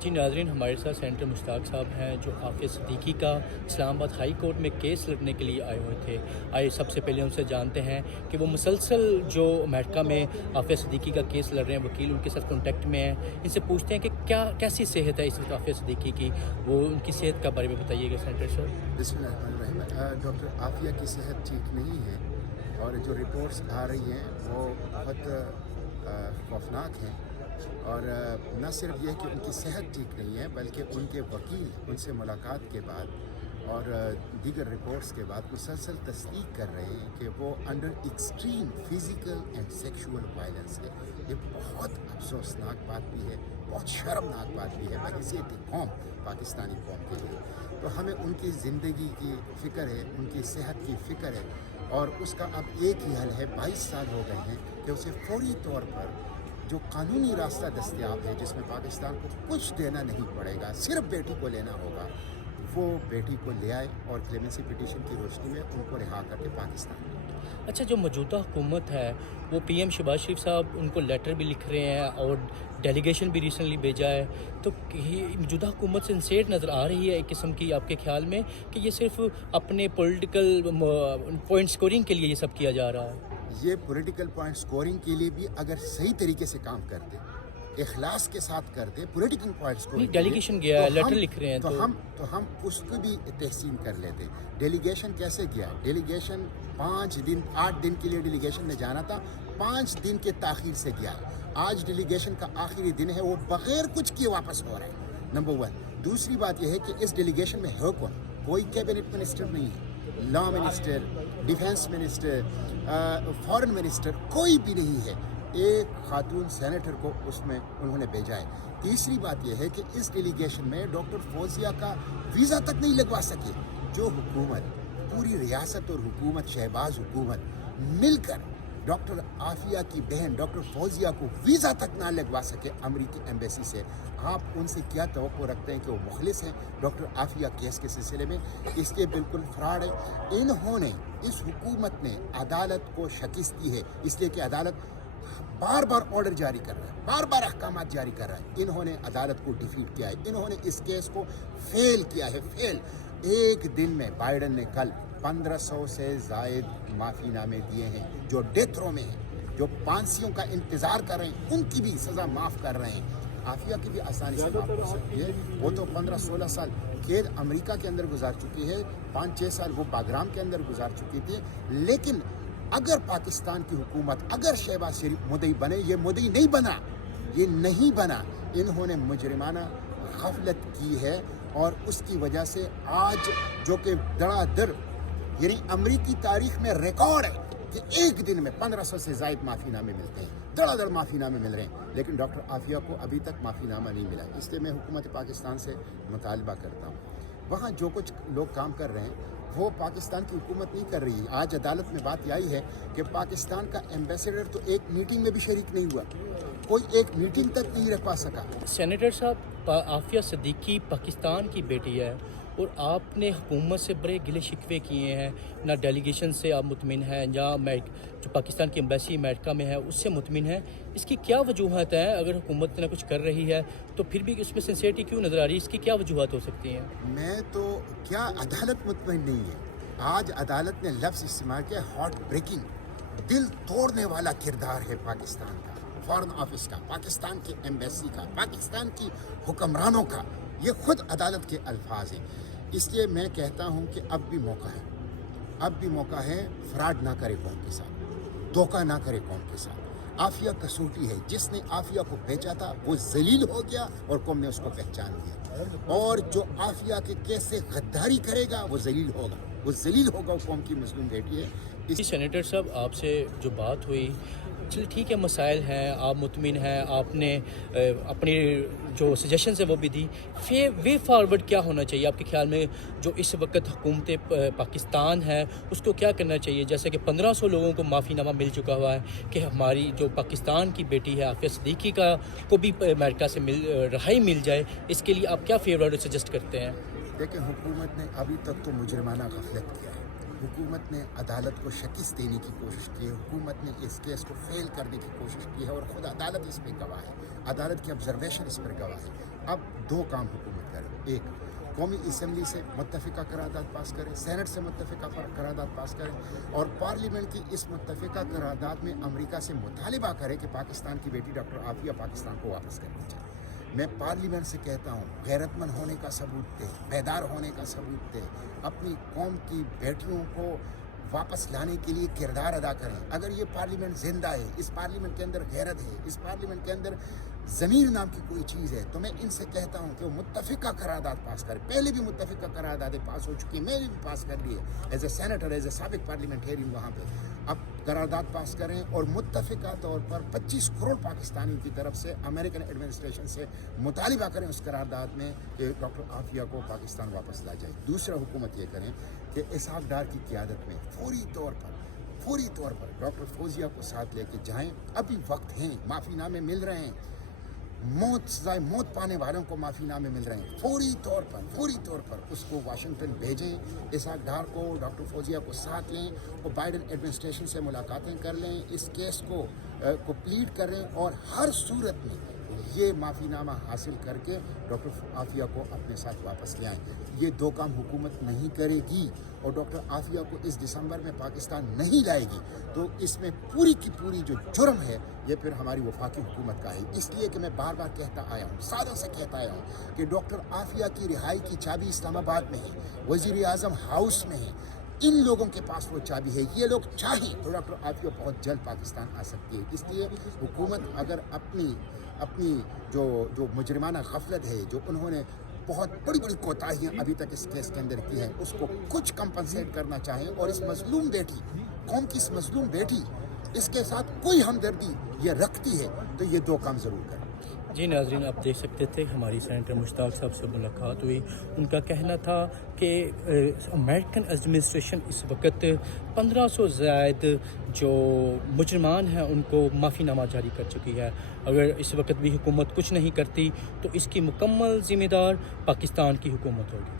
जी नाज़रीन, हमारे साथ सेनेटर मुश्ताक साहब हैं जो आफिया सिद्दीकी का इस्लामाबाद हाई कोर्ट में केस लड़ने के लिए आए हुए थे। आइए सबसे पहले उनसे जानते हैं कि वो मुसलसल जो अमेरिका में आफिया सिद्दीकी का केस लड़ रहे हैं, वकील उनके साथ कॉन्टेक्ट में हैं। इनसे पूछते हैं कि कैसी सेहत है इस वक्त आफिया सिद्दीकी की, वो उनकी सेहत के बारे में बताइएगा सेनेटर साहब। बिस्मिल्लाहिर्रहमानिर्रहीम। डॉक्टर आफिया की सेहत ठीक नहीं है और जो रिपोर्ट्स आ रही हैं वो बहुत खौफनाक हैं। और न सिर्फ ये कि उनकी सेहत ठीक नहीं है बल्कि उनके वकील उनसे मुलाकात के बाद और दीगर रिपोर्ट्स के बाद मुसलसल तस्दीक कर रहे हैं कि वो under extreme physical and sexual violence है। ये बहुत अफसोसनाक बात भी है, बहुत शर्मनाक बात भी है बहैसियत कौम, पाकिस्तानी कौम के लिए। तो हमें उनकी ज़िंदगी की फ़िक्र है, उनकी सेहत की फ़िक्र है और उसका अब एक ही हल है। 22 साल हो गए हैं कि उसे फौरी तौर पर जो कानूनी रास्ता दस्तयाब है जिसमें पाकिस्तान को कुछ देना नहीं पड़ेगा, सिर्फ बेटी को लेना होगा, वो बेटी को ले आए और क्लेमेंसी पिटीशन की रोशनी में उनको रिहा करके पाकिस्तान में। अच्छा, जो मौजूदा हुकूमत है वो पीएम शहबाज शरीफ साहब उनको लेटर भी लिख रहे हैं और डेलीगेशन भी रिसेंटली भेजा है, तो मौजूदा हुकूमत सिंसेयर नज़र आ रही है एक किस्म की आपके ख्याल में कि ये सिर्फ अपने पॉलिटिकल पॉइंट स्कोरिंग के लिए ये सब किया जा रहा है? ये पॉलिटिकल पॉइंट स्कोरिंग के लिए भी अगर सही तरीके से काम कर दे, इखलास के साथ कर दे, पॉलिटिकल पॉइंट स्कोरिंग डेलीगेशन गया है, लेटर लिख रहे हैं तो हम उसको भी तहसीन कर लेते। डेलीगेशन कैसे गया? डेलीगेशन 5 दिन 8 दिन के लिए डेलीगेशन में जाना था, 5 दिन के ताख़ीर से गया। आज डेलीगेशन का आखिरी दिन है, वो बगैर कुछ किए वापस हो रहा है, नंबर 1। दूसरी बात यह है कि इस डेलीगेशन में है कौन? कोई कैबिनेट मिनिस्टर नहीं है, law minister, defence minister, foreign minister कोई भी नहीं है। एक खातून सेनेटर को उसमें उन्होंने भेजा है। तीसरी बात यह है कि इस डेलीगेशन में डॉक्टर फौजिया का वीज़ा तक नहीं लगवा सके। जो हुकूमत, पूरी रियासत और हुकूमत, शहबाज हुकूमत मिलकर डॉक्टर आफिया की बहन डॉक्टर फौजिया को वीज़ा तक ना लगवा सके अमेरिकी एम्बेसी से, आप उनसे क्या तवक्को रखते हैं कि वो मुखलिस हैं डॉक्टर आफिया केस के सिलसिले में? इसके बिल्कुल फ्रॉड है। इन्होंने, इस हुकूमत ने अदालत को शिकस्त दी है, इसलिए कि अदालत बार बार ऑर्डर जारी कर रहा है, बार बार अहकाम जारी कर रहा है। इन्होंने अदालत को डिफीट किया है, इन्होंने इस केस को फेल किया है, फेल। एक दिन में बाइडन ने कल 1500 से ज़ायद माफ़ीनामे दिए हैं जो डेथ रो में हैं, जो फांसियों का इंतज़ार कर रहे हैं, उनकी भी सज़ा माफ़ कर रहे हैं। आफिया की भी आसानी से माफ़ हो सकती है। वो तो 15-16 साल कैद अमेरिका के अंदर गुजार चुकी है, 5-6 साल वो बागराम के अंदर गुजार चुकी थी। लेकिन अगर पाकिस्तान की हुकूमत, अगर शहबाज शरीफ मुद्दई बने, ये मुद्दई नहीं बना, ये नहीं बना। इन्होंने मुजरिमाना गफलत की है और उसकी वजह से आज जो कि धड़ाधड़, यानी अमरीकी तारीख में रिकॉर्ड है कि एक दिन में 1500 से ज़ायद माफ़ीनामे मिलते हैं, धड़ाधड़ माफ़ीनामे मिल रहे हैं। लेकिन डॉक्टर आफिया को अभी तक माफ़ीनामा नहीं मिला। इसलिए मैं हुकूमत पाकिस्तान से मुतालबा करता हूँ, वहाँ जो कुछ लोग काम कर रहे हैं वो पाकिस्तान की हुकूमत नहीं कर रही है। आज अदालत में बात आई है कि पाकिस्तान का एम्बेसडर तो एक मीटिंग में भी शरीक नहीं हुआ, कोई एक मीटिंग तक नहीं रख पा सका। सेनेटर साहब, आफिया सिद्दीकी पाकिस्तान की बेटी है और आपने हुकूमत से बड़े गिले शिकवे किए हैं, ना डेलीगेशन से आप मुतमिन हैं, या जो पाकिस्तान की एम्बेसी अमेरिका में है उससे मुतमिन है। इसकी क्या वजूहत है? अगर हुकूमत ना कुछ कर रही है तो फिर भी उसमें सिंसियरिटी क्यों नज़र आ रही है? इसकी क्या वजूहत हो सकती हैं? मैं तो क्या, अदालत मुतमिन नहीं है। आज अदालत ने लफ्ज़ इस्तेमाल किया हॉट ब्रेकिंग, दिल तोड़ने वाला किरदार है पाकिस्तान का, फॉरेन ऑफिस का, पाकिस्तान की एम्बेसी का, पाकिस्तान की हुक्मरानों का। ये खुद अदालत के अल्फाज हैं। इसलिए मैं कहता हूँ कि अब भी मौका है, अब भी मौका है। फ्रॉड ना करे कौम के साथ, धोखा ना करे कौम के साथ। आफिया कसौटी है, जिसने आफिया को बेचा था वो जलील हो गया और कौम ने उसको पहचान लिया। और जो आफिया के केस से गद्दारी करेगा वो जलील होगा, वो जलील होगा, वो कौम की मजलूम बेटी है। सेनेटर साहब, आपसे जो बात हुई, चल ठीक है, मसाइल हैं, आप मुतमिन हैं, आपने अपनी जो सजेशन है वो भी दी। वे फॉरवर्ड क्या होना चाहिए आपके ख्याल में? जो इस वक्त हुकूमत पाकिस्तान है उसको क्या करना चाहिए? जैसे कि 1500 लोगों को माफ़ीनामा मिल चुका हुआ है कि हमारी जो पाकिस्तान की बेटी है आफिया सिद्दीकी का को भी अमेरिका से रहाई मिल जाए, इसके लिए आप क्या फेवरेट सजेस्ट करते हैं? देखिए, हुकूमत ने अभी तक तो मुजरिमाना गफलत किया है, हुकूमत ने अदालत को शिकस्त देने की कोशिश की है, हुकूमत ने इस केस को फेल करने की कोशिश की है और ख़ुद अदालत इस पर गवाह है, अदालत की ऑब्जर्वेशन इस पर गवाह है। अब दो काम हुकूमत करे, एक कौमी असम्बली से मुत्तफ़िका करारदाद पास करें, सेनेट से मुत्तफ़िका करारदाद पास करें और पार्लियामेंट की इस मुत्तफ़िका करारदाद में अमेरिका से मुतालिबा करे कि पाकिस्तान की बेटी डॉक्टर आफिया पाकिस्तान को वापस करनी चाहिए। मैं पार्लियामेंट से कहता हूँ, गैरतमंद होने का सबूत दे, बेदार होने का सबूत दे, अपनी कौम की बेटियों को वापस लाने के लिए किरदार अदा करें। अगर ये पार्लियामेंट जिंदा है, इस पार्लियामेंट के अंदर गैरत है, इस पार्लियामेंट के अंदर ज़मीर नाम की कोई चीज़ है, तो मैं इनसे कहता हूँ कि वो मुत्तफ़िका करारदाद पास करें। पहले भी मुत्तफ़िका करारदादें पास हो चुकी हैं, मैंने भी पास कर ली है as a senator, as a साबिक पार्लियामेंटेरियन वहाँ पे। अब करारदाद पास करें और मुत्तफ़िका तौर पर 25 करोड़ पाकिस्तानियों की तरफ से अमेरिकन एडमिनिस्ट्रेशन से मुतालिबा करें उस करारदाद में कि डॉक्टर आफिया को पाकिस्तान वापस ला जाए। दूसरा हुकूमत ये करें कि इसहाक डार की क़ियादत में फौरी तौर पर डॉक्टर फौजिया को साथ लेके जाएं। अभी वक्त हैं, माफ़ीनामे मिल रहे हैं, मौत पाने वालों को माफ़ीनामे मिल रहे हैं। फौरी तौर पर उसको वाशिंगटन भेजें, इसहाक डार को, डॉक्टर फौजिया को साथ लें और बाइडन एडमिनिस्ट्रेशन से मुलाकातें कर लें, इस केस को प्लीड करें और हर सूरत में ये माफ़ीनामा हासिल करके डॉक्टर आफिया को अपने साथ वापस ले आएँ। ये दो काम हुकूमत नहीं करेगी और डॉक्टर आफिया को इस दिसंबर में पाकिस्तान नहीं लाएगी तो इसमें पूरी की पूरी जो जुर्म है ये फिर हमारी वफाकी हुकूमत का है। इसलिए कि मैं बार बार कहता आया हूँ, सालों से कहता आया हूँ कि डॉक्टर आफिया की रिहाई की चाबी इस्लामाबाद में है, वज़ीर आज़म हाउस में है, इन लोगों के पास वो चाबी है। ये लोग चाहें तो डॉक्टर आफिया बहुत जल्द पाकिस्तान आ सकती है। इसलिए हुकूमत अगर अपनी जो मुजरिमाना गफलत है, जो उन्होंने बहुत बड़ी कोताहियाँ अभी तक इस केस के अंदर की हैं, उसको कुछ कंपनसेट करना चाहें और इस मजलूम बेटी, कौम की इस मजलूम बेटी, इसके साथ कोई हमदर्दी ये रखती है तो ये दो काम ज़रूर करें। जी नाज़रीन, आप देख सकते थे हमारी सेनेटर मुश्ताक साहब से मुलाकात हुई। उनका कहना था कि अमेरिकन एडमिनिस्ट्रेशन इस वक्त 1500 ज़ायद जो मुजरमान हैं उनको माफ़ीनामा जारी कर चुकी है। अगर इस वक्त भी हुकूमत कुछ नहीं करती तो इसकी मुकम्मल ज़िम्मेदार पाकिस्तान की हुकूमत होगी।